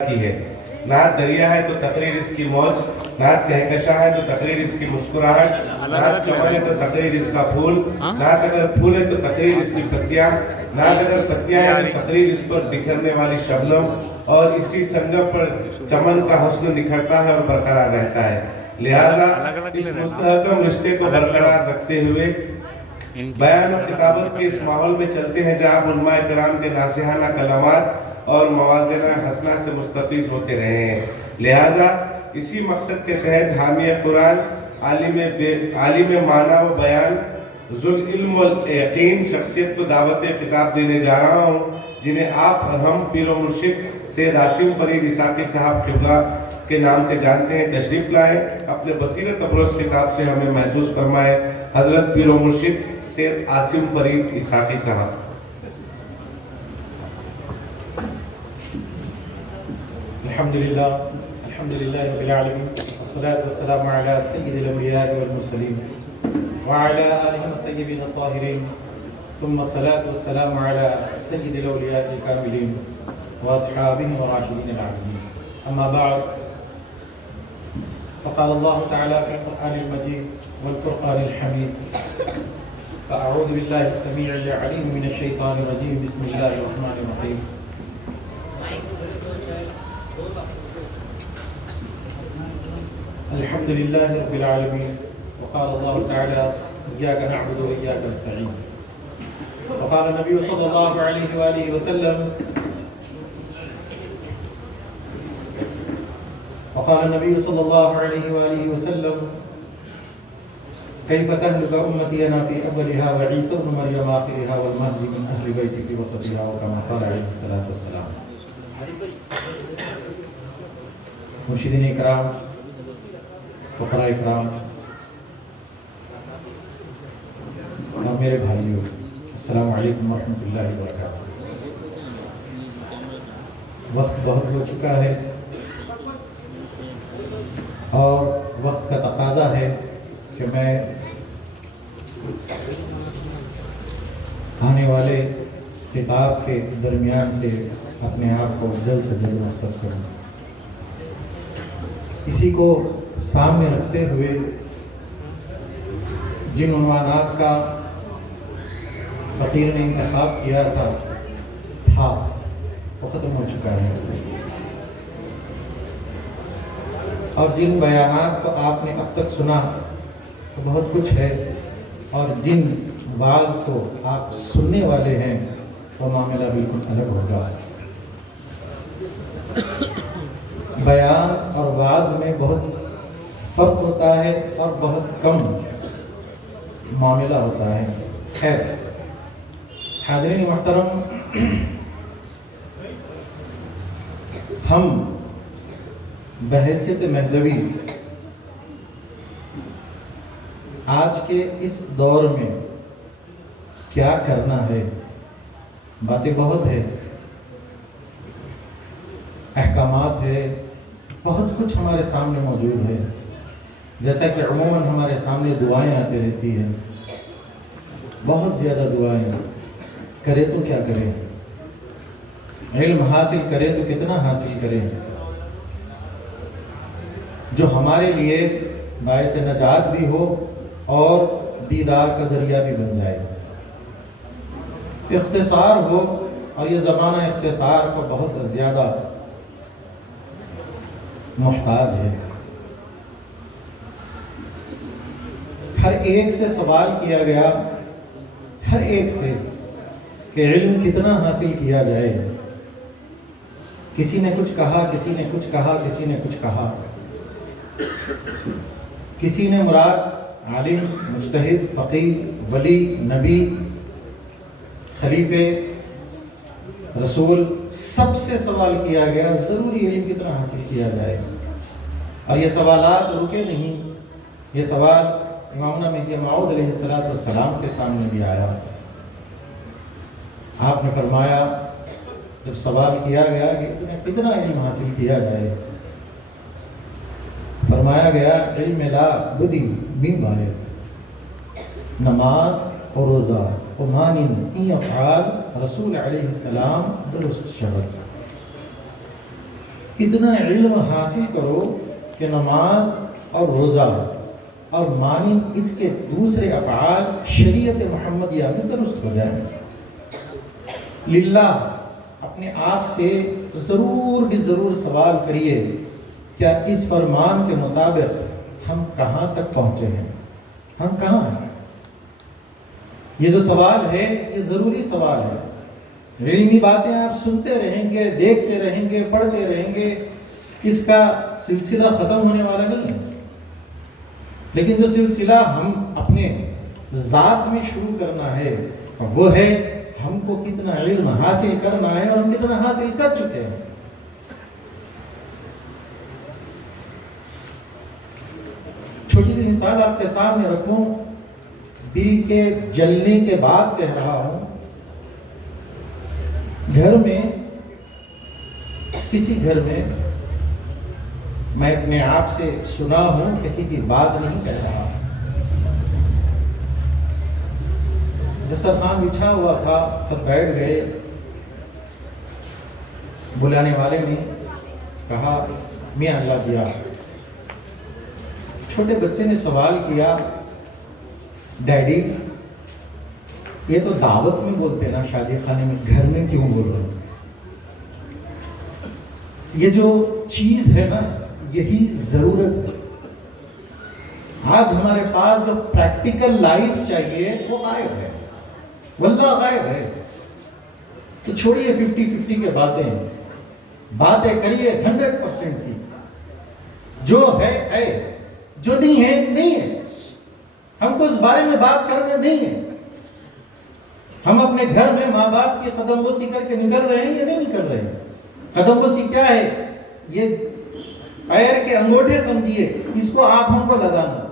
کی ہے۔ نعت دریا ہے تو تقریر اس کی موج، نعت کہکشاں ہے تو تقریر اس کی مسکراہٹ، نعت چمن ہے تو تقریر اس کا پھول، نعت اگر پھول ہے تو تقریر اس کی پتیاں، نعت اگر پتیاں ہے تو تقریر اس پر بکھرنے والی شبنم، اور اسی سنگم پر چمن کا حسن نکھرتا ہے اور برقرار رہتا ہے۔ لہٰذا اس مستحکم رشتے کو برقرار رکھتے ہوئے بیان اور کتابت کے اس ماحول میں چلتے ہیں جہاں علماء کرام کے ناصحانہ کلمات اور موازنہ حسنہ سے مستفیض ہوتے رہے ہیں۔ لہٰذا اسی مقصد کے تحت حامی قرآن، عالم معنی و بیان، ذو العلم والیقین شخصیت کو دعوت خطاب دینے جا رہا ہوں، جنہیں آپ اور ہم پیر و مرشد سید عاصم فرید اسحاقی صاحب قبلہ کے نام سے جانتے ہیں۔ تشریف لائیں، اپنے بصیرت افروز خطاب سے ہمیں محسوس فرمائیں۔ حضرت پیر و مرشد سید عاصم فرید اسحاقی صاحب۔ الحمد لله رب العالمين، والصلاة والسلام على سيد الأنبياء والمرسلين وعلى آلهم الطيبين الطاهرين، ثم الصلاة والسلام على سيد الأولياء الكاملين وأصحابهم الراشدين العالمين. أما بعد، فقال الله تعالى في القرآن المجيد والفرقان الحميد: فأعوذ بالله السميع العليم من الشيطان الرجيم، بسم الله الرحمن الرحيم. الحمد لله رب العالمين. وقال الله تعالى: إياك نعبد وإياك نستعين. وقال النبي صلى الله عليه وآله وسلم كيف تهلك أمتي أنا في أولها وعيسى ابن مريم آخرها والمهدي من أهل بيتي في وسطها، وكما قال عليه الصلاة والسلام. مرشدین اکرام، فقراء اکرام اور میرے بھائیوں، السلام علیکم ورحمۃ اللہ وبرکاتہ۔ وقت بہت ہو چکا ہے اور وقت کا تقاضا ہے کہ میں آنے والے خطاب کے درمیان سے اپنے آپ کو جلد سے جلد مختصر کروں۔ اسی کو سامنے رکھتے ہوئے جن عنوانات کا فقیر نے انتخاب کیا تھا وہ ختم ہو چکا ہے، اور جن بیانات کو آپ نے اب تک سنا وہ بہت کچھ ہے، اور جن بعض کو آپ سننے والے ہیں وہ معاملہ بالکل الگ ہوگا۔ بیان اور واعظ میں بہت فرق ہوتا ہے اور بہت کم معاملہ ہوتا ہے۔ خیر، حاضرین محترم، ہم بحیثیت مہدوی آج کے اس دور میں کیا کرنا ہے؟ باتیں بہت ہے، احکامات ہے، بہت کچھ ہمارے سامنے موجود ہے، جیسا کہ عموماً ہمارے سامنے دعائیں آتی رہتی ہیں، بہت زیادہ دعائیں۔ کرے تو کیا کریں؟ علم حاصل کرے تو کتنا حاصل کریں جو ہمارے لیے باعث نجات بھی ہو اور دیدار کا ذریعہ بھی بن جائے، اختصار ہو، اور یہ زمانہ اختصار کو بہت زیادہ محتاج ہے۔ ہر ایک سے سوال کیا گیا، ہر ایک سے، کہ علم کتنا حاصل کیا جائے۔ کسی نے کچھ کہا، کسی نے کچھ کہا، کسی نے کچھ کہا۔ کسی نے مراد عالم، مجتہد، فقیہ، ولی، نبی، خلیفے، رسول، سب سے سوال کیا گیا ضروری علم کتنا حاصل کیا جائے۔ اور یہ سوالات رکے نہیں، یہ سوال امامنا مہدی موعود علیہ السلام کے سامنے بھی آیا۔ آپ نے فرمایا، جب سوال کیا گیا کہ کتنا علم حاصل کیا جائے، فرمایا گیا علم لا بدی من بایت، نماز اور روزہ و مانند این افعال رسول علیہ السلام درست شود۔ اتنا علم حاصل کرو کہ نماز اور روزہ اور مانند اس کے دوسرے افعال شریعت محمدیہ میں درست ہو جائیں. للہ اپنے آپ سے ضرور سوال کریے، کیا اس فرمان کے مطابق ہم کہاں تک پہنچے ہیں؟ ہم کہاں ہیں؟ یہ جو سوال ہے یہ ضروری سوال ہے. علمی باتیں آپ سنتے رہیں گے، دیکھتے رہیں گے، پڑھتے رہیں گے، اس کا سلسلہ ختم ہونے والا نہیں ہے. لیکن جو سلسلہ ہم اپنے ذات میں شروع کرنا ہے وہ ہے ہم کو کتنا علم حاصل کرنا ہے اور ہم کتنا حاصل کر چکے ہیں. چھوٹی سی مثال آپ کے سامنے رکھوں، دل کے جلنے کے بعد کہہ رہا ہوں. گھر میں کسی گھر میں اپنے آپ سے سنا ہوں، کسی کی بات نہیں کہہ رہا. دسترخوان بچھا ہوا تھا، سب بیٹھ گئے. بلانے والے نے کہا میاں اللہ دیا. چھوٹے بچے نے سوال کیا، ڈیڈی یہ تو دعوت میں بولتے نا، شادی خانے میں، گھر میں کیوں بول رہے؟ یہ جو چیز ہے نا یہی ضرورت ہے. آج ہمارے پاس جو پریکٹیکل لائف چاہیے وہ غائب ہے، واللہ غائب ہے. تو چھوڑیے 50-50 کے باتیں کریے 100% کی. جو ہے جو نہیں ہے نہیں ہے. ہم کو اس بارے میں بات کرنے نہیں ہے. ہم اپنے گھر میں ماں باپ کی قدم بوسی کر کے نکل رہے ہیں یا نہیں نکل رہے ہیں؟ قدم بوسی کیا ہے؟ یہ پیر کے انگوٹھے سمجھیے، اس کو آنکھوں کو لگانا.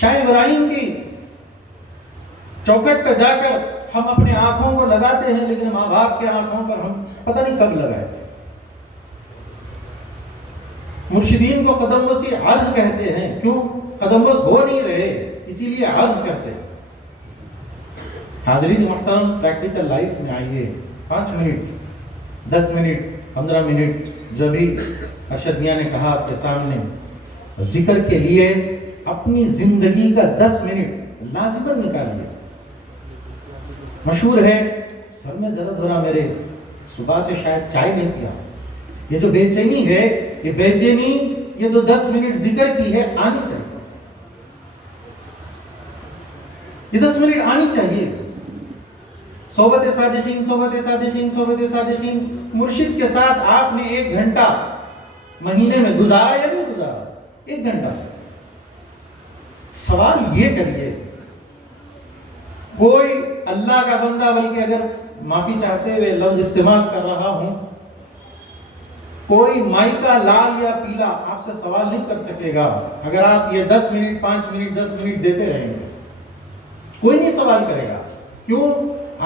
شاہ ابراہیم کی چوکھٹ پہ جا کر ہم اپنے آنکھوں کو لگاتے ہیں، لیکن ماں باپ کے آنکھوں پر ہم پتہ نہیں کب لگائے تھے. مرشدین کو قدم بوسی عرض کہتے ہیں. کیوں؟ قدم بوس ہو نہیں رہے اسی لیے عرض کہتے ہیں. حاضرین محترم، پریکٹیکل لائف میں آئیے. 5 منٹ، 10 منٹ، 15 منٹ، جو بھی ارشد میاں نے کہا آپ کے سامنے، ذکر کے لیے اپنی زندگی کا 10 منٹ لازماً نکالیے. مشہور ہے سر میں درد ہو رہا میرے، صبح سے شاید چائے نہیں پیا. یہ جو بے چینی ہے، یہ بے چینی یہ تو 10 منٹ ذکر کی ہے، آنی چاہیے. یہ 10 منٹ آنی چاہیے. صحبت صادقین، صحبت صادقین، صحبت صادقین. مرشد کے ساتھ آپ نے 1 گھنٹہ مہینے میں گزارا یا نہیں گزارا؟ 1 گھنٹہ. سوال یہ کریے، کوئی اللہ کا بندہ، بلکہ اگر معافی چاہتے ہوئے لفظ استعمال کر رہا ہوں، کوئی مائکا لال یا پیلا آپ سے سوال نہیں کر سکے گا اگر آپ یہ 10 منٹ، 5 منٹ، 10 منٹ دیتے رہیں گے. کوئی نہیں سوال کرے گا. کیوں؟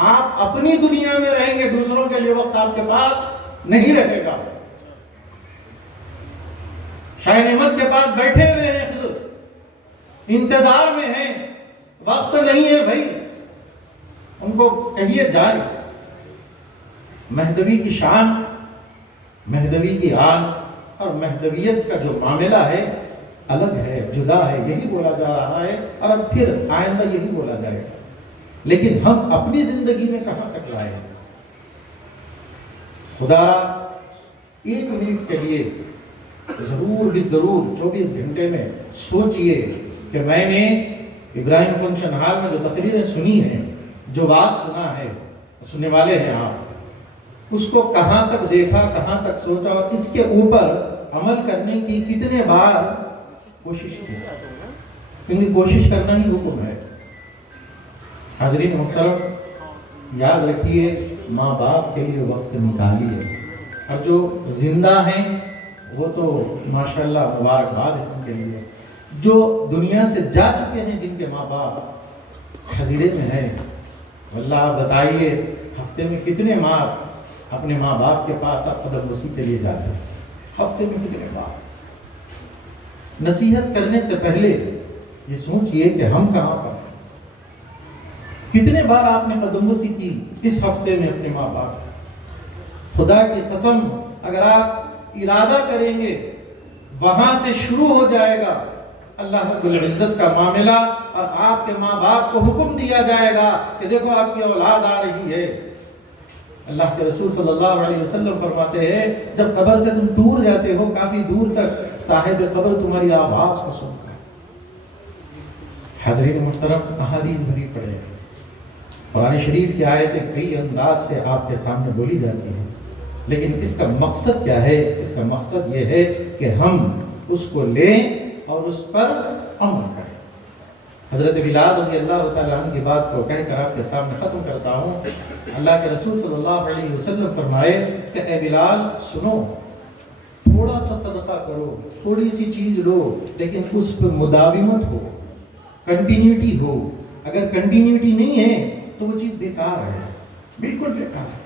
آپ اپنی دنیا میں رہیں گے، دوسروں کے لیے وقت آپ کے پاس نہیں رہے گا. شاہ نعمت کے پاس بیٹھے ہوئے ہیں، خضر انتظار میں ہیں، وقت نہیں ہے بھائی. ان کو کہیے جائے. مہدوی کی شان، مہدوی کی آن اور مہدویت کا جو معاملہ ہے الگ ہے، جدا ہے. یہی بولا جا رہا ہے اور اب پھر آئندہ یہی بولا جائے گا. لیکن ہم اپنی زندگی میں کہاں تک لائے؟ خدا 1 منٹ کے لیے ضرور 24 گھنٹے میں سوچئے کہ میں نے ابراہیم فنکشن ہال میں جو تقریریں سنی ہیں، جو واز سنا ہے، سننے والے ہیں آپ، اس کو کہاں تک دیکھا، کہاں تک سوچا اور اس کے اوپر عمل کرنے کی کتنے بار کوشش کی؟ کیونکہ کوشش کرنا ہی حکم ہے. حاضرین محترم، یاد رکھیے ماں باپ کے لیے وقت نکالیے. اور جو زندہ ہیں وہ تو ماشاءاللہ مبارکباد ہے ان کے لیے. جو دنیا سے جا چکے ہیں، جن کے ماں باپ حضیرے میں ہیں، واللہ آپ بتائیے ہفتے میں کتنے ماں اپنے ماں باپ کے پاس آپ قدم بوسی کے لیے جاتے ہیں؟ ہفتے میں کتنے بار؟ نصیحت کرنے سے پہلے یہ سوچئے کہ ہم کہاں پر ہیں. کتنے بار آپ نے قدم بوسی کی اس ہفتے میں اپنے ماں باپ؟ خدا کی قسم اگر آپ ارادہ کریں گے وہاں سے شروع ہو جائے گا اللہ رب العزت کا معاملہ، اور آپ کے ماں باپ کو حکم دیا جائے گا کہ دیکھو آپ کی اولاد آ رہی ہے۔ اللہ کے رسول صلی اللہ علیہ وسلم فرماتے ہیں جب قبر سے تم دور جاتے ہو کافی دور تک، صاحب قبر تمہاری آواز کو سنتا ہے۔ حاضرین محترم، احادیث بھری پڑے ہیں، قرآن شریف کی آیتیں کئی انداز سے آپ کے سامنے بولی جاتی ہیں، لیکن اس کا مقصد کیا ہے؟ اس کا مقصد یہ ہے کہ ہم اس کو لیں اور اس پر عمل کریں۔ حضرت بلال رضی اللہ تعالیٰ عنہ کی بات کو کہہ کر آپ کے سامنے ختم کرتا ہوں۔ اللہ کے رسول صلی اللہ علیہ وسلم فرمائے کہ اے بلال سنو، تھوڑا سا صدقہ کرو، تھوڑی سی چیز لو، لیکن اس پر مداومت ہو، کنٹینیوٹی ہو۔ اگر کنٹینیوٹی نہیں ہے تو وہ چیز بیکار ہے، بالکل بیکار ہے۔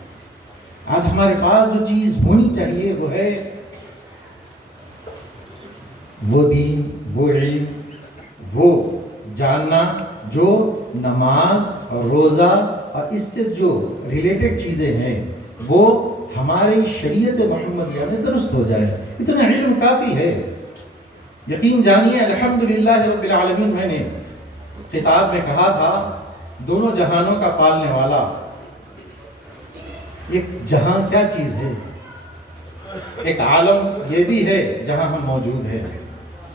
آج ہمارے پاس جو چیز ہونی چاہیے وہ ہے وہ دین، وہ علم، وہ جاننا جو نماز اور روزہ اور اس سے جو ریلیٹڈ چیزیں ہیں وہ ہماری شریعت محمدیہ میں درست ہو جائے۔ اتنا علم کافی ہے۔ یقین جانیے الحمدللہ رب العالمین، میں نے خطاب میں کہا تھا دونوں جہانوں کا پالنے والا۔ ایک جہاں کیا چیز ہے؟ ایک عالم یہ بھی ہے جہاں ہم موجود ہیں۔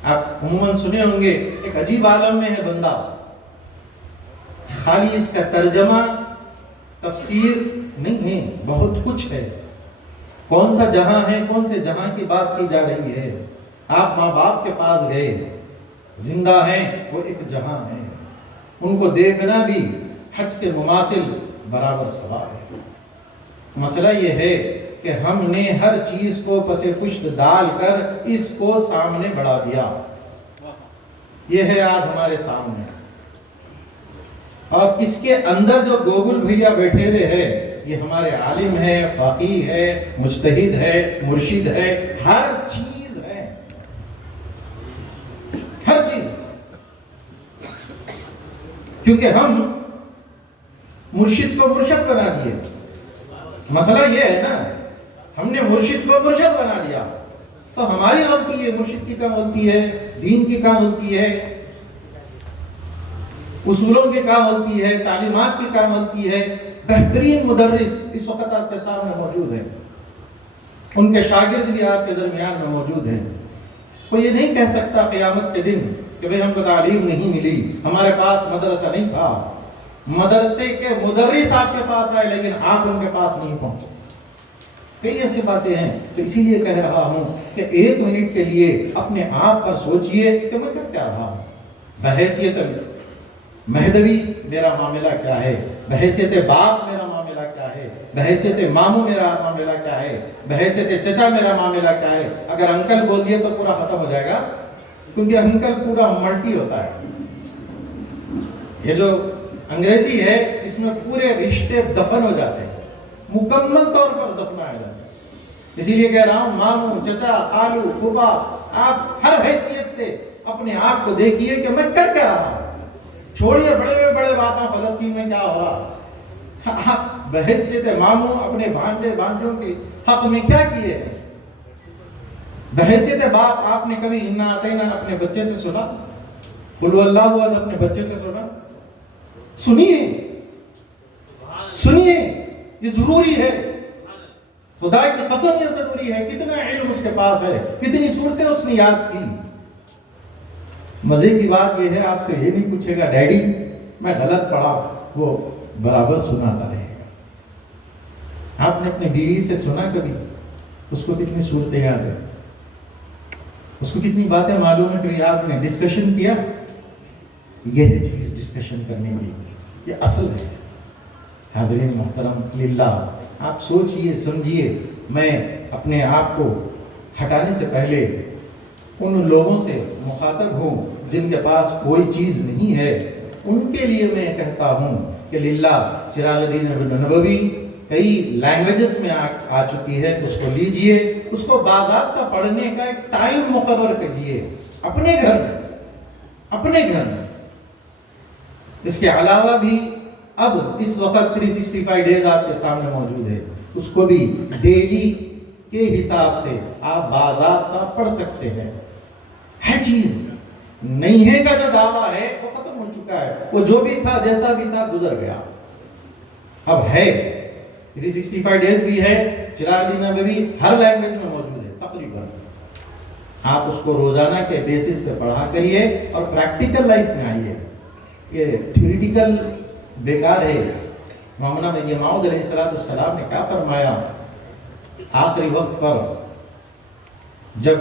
آپ عموماً سنے ہوں گے ایک عجیب عالم میں ہے بندہ، خالی اس کا ترجمہ تفسیر نہیں ہے، بہت کچھ ہے۔ کون سا جہاں ہے، کون سے جہاں کی بات کی جا رہی ہے؟ آپ ماں باپ کے پاس گئے، زندہ ہیں، وہ ایک جہاں ہے، ان کو دیکھنا بھی حج کے مماثل برابر ثواب ہے۔ مسئلہ یہ ہے کہ ہم نے ہر چیز کو پس پشت ڈال کر اس کو سامنے بڑھا دیا۔ یہ ہے آج ہمارے سامنے، اور اس کے اندر جو گوگل بھیا بیٹھے ہوئے ہیں یہ ہمارے عالم ہے، فقیہ ہے، مجتہد ہے، مرشد ہے، ہر چیز ہے، ہر چیز۔ کیونکہ ہم مرشد کو مرشد بنا دیے۔ مسئلہ یہ ہے نا، ہم نے مرشد کو مرشد بنا دیا، تو ہماری غلطی ہے۔ مرشد کی کیا غلطی ہے؟ دین کی کیا غلطی ہے؟ اصولوں کی کیا غلطی ہے؟ تعلیمات کی کیا غلطی ہے؟ بہترین مدرس اس وقت آپ کے سامنے موجود ہیں، ان کے شاگرد بھی آپ کے درمیان میں موجود ہیں۔ کوئی یہ نہیں کہہ سکتا قیامت کے دن کہ بھئی ہم کو تعلیم نہیں ملی، ہمارے پاس مدرسہ نہیں تھا۔ مدرسے کے مدرس آپ کے پاس آئے لیکن آپ ان کے پاس نہیں پہنچے۔ کئی ایسی باتیں ہیں، تو اسی لیے کہہ رہا ہوں کہ ایک منٹ کے لیے اپنے آپ پر سوچئے کہ میں کیا رہا ہوں۔ بحیثیت مہدوی میرا معاملہ کیا ہے؟ بحیثیت باپ میرا معاملہ کیا ہے؟ بحیثیت ماموں میرا معاملہ کیا ہے؟ بحیثیت چچا میرا معاملہ کیا ہے؟ اگر انکل بول دیے تو پورا ختم ہو جائے گا، کیونکہ انکل پورا ملٹی ہوتا ہے۔ یہ جو انگریزی ہے اس میں پورے رشتے دفن ہو جاتے ہیں، مکمل طور پر دفنائے جاتے ہیں۔ اسی لیے کہہ رہا ہوں ماموں، چچا، خالو، پھوپھا، آپ ہر حیثیت سے اپنے آپ کو دیکھیے کہ میں کر کیا رہا ہوں۔ چھوڑیے بڑے باتیں فلسطین میں کیا ہو رہا، آپ بحیثیت ماموں اپنے بھانجے بھانجوں کے حق میں کیا کیے ہیں؟ بحیثیت باپ آپ نے کبھی انا اعطینا اپنے بچے سے سنا؟ قل اللہ احد اپنے بچے سے سنا؟ سنیے، یہ ضروری ہے، خدا کی قسم یہ ضروری ہے۔ کتنا علم اس کے پاس ہے، کتنی صورتیں اس نے یاد کی۔ مزے کی بات یہ ہے، آپ سے یہ نہیں پوچھے گا ڈیڈی میں غلط پڑھا، وہ برابر سناتا رہے گا۔ آپ نے اپنی بیوی سے سنا کبھی؟ اس کو کتنی صورتیں یاد ہیں، اس کو کتنی باتیں معلوم ہے، کبھی آپ نے ڈسکشن کیا؟ یہ چیز ڈسکشن کرنے کی یہ اصل ہے۔ حاضرین محترم للہ، آپ سوچئے سمجھیے، میں اپنے آپ کو ہٹانے سے پہلے ان لوگوں سے مخاطب ہوں جن کے پاس کوئی چیز نہیں ہے، ان کے لیے میں کہتا ہوں کہ للہ چراغ دین نبوی کئی لینگویجز میں آ چکی ہے، اس کو لیجئے، اس کو باضابطہ پڑھنے کا ایک ٹائم مقرر کیجئے اپنے گھر میں۔ اس کے علاوہ بھی اب اس وقت 365 ڈیز آپ کے سامنے موجود ہے، اس کو بھی ڈیلی کے حساب سے آپ باضابطہ پڑھ سکتے ہیں. ہے چیز نہیں ہے کا جو دعویٰ ہے وہ ختم ہو چکا ہے. وہ جو بھی تھا جیسا بھی تھا گزر گیا. اب ہے 365 ڈیز بھی ہے, چراغ دین نبوی ہر لینگویج میں موجود ہے تقریباً. آپ اس کو روزانہ کے بیسس پہ پڑھا کریے اور پریکٹیکل لائف میں آئیے. یہ تھیوریٹیکل بیکار ہے. مولانا نبی موعود علیہ السلام نے کیا فرمایا آخری وقت پر جب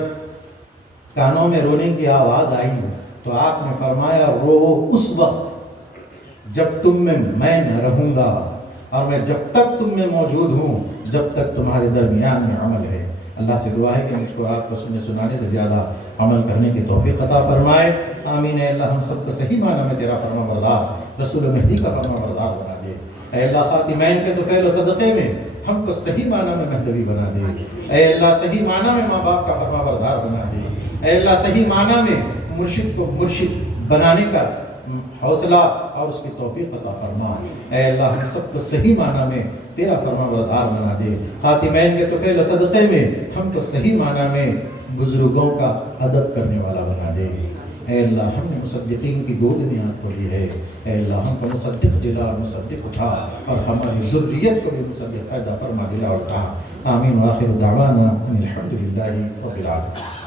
کانوں میں رونے کی آواز آئی تو آپ نے فرمایا رو اس وقت جب تم میں نہ رہوں گا, اور میں جب تک تم میں موجود ہوں جب تک تمہارے درمیان میں عمل ہے. اللہ سے دعا ہے کہ مجھ کو رات کو سنانے سے زیادہ عمل کرنے کی توفیق عطا فرمائے. آمین. اے اللہ ہم سب کو صحیح معنی میں تیرا فرما بردار رسول مہدی کا فرما بردار بنا دے. اے اللہ خاتمین کے طفیل و صدقے میں ہم کو صحیح معنی میں مہدوی بنا دے. اے اللہ صحیح معنی میں ماں باپ کا فرما بردار بنا دے. اے اللہ صحیح معنی میں مرشد کو مرشد بنانے کا حوصلہ اور اس کی توفیق عطا فرما. اے اللہ ہم سب کو صحیح معنی میں تیرا فرما بردار بنا دے. خاتمین کے طفیل و صدقے میں ہم کو صحیح معنی میں بزرگوں کا ادب کرنے والا بنا دے. اے اللہ ہم نے مصدقین کی گود میں آنکھ کھولی ہے. اے اللہ ہم کو مصدق جلا مصدق اٹھا اور ہماری ذریت کو بھی مصدق پیدا فرما دلا اٹھا. آمین. وآخر دعوانا ان الحمد للہ رب العالمین.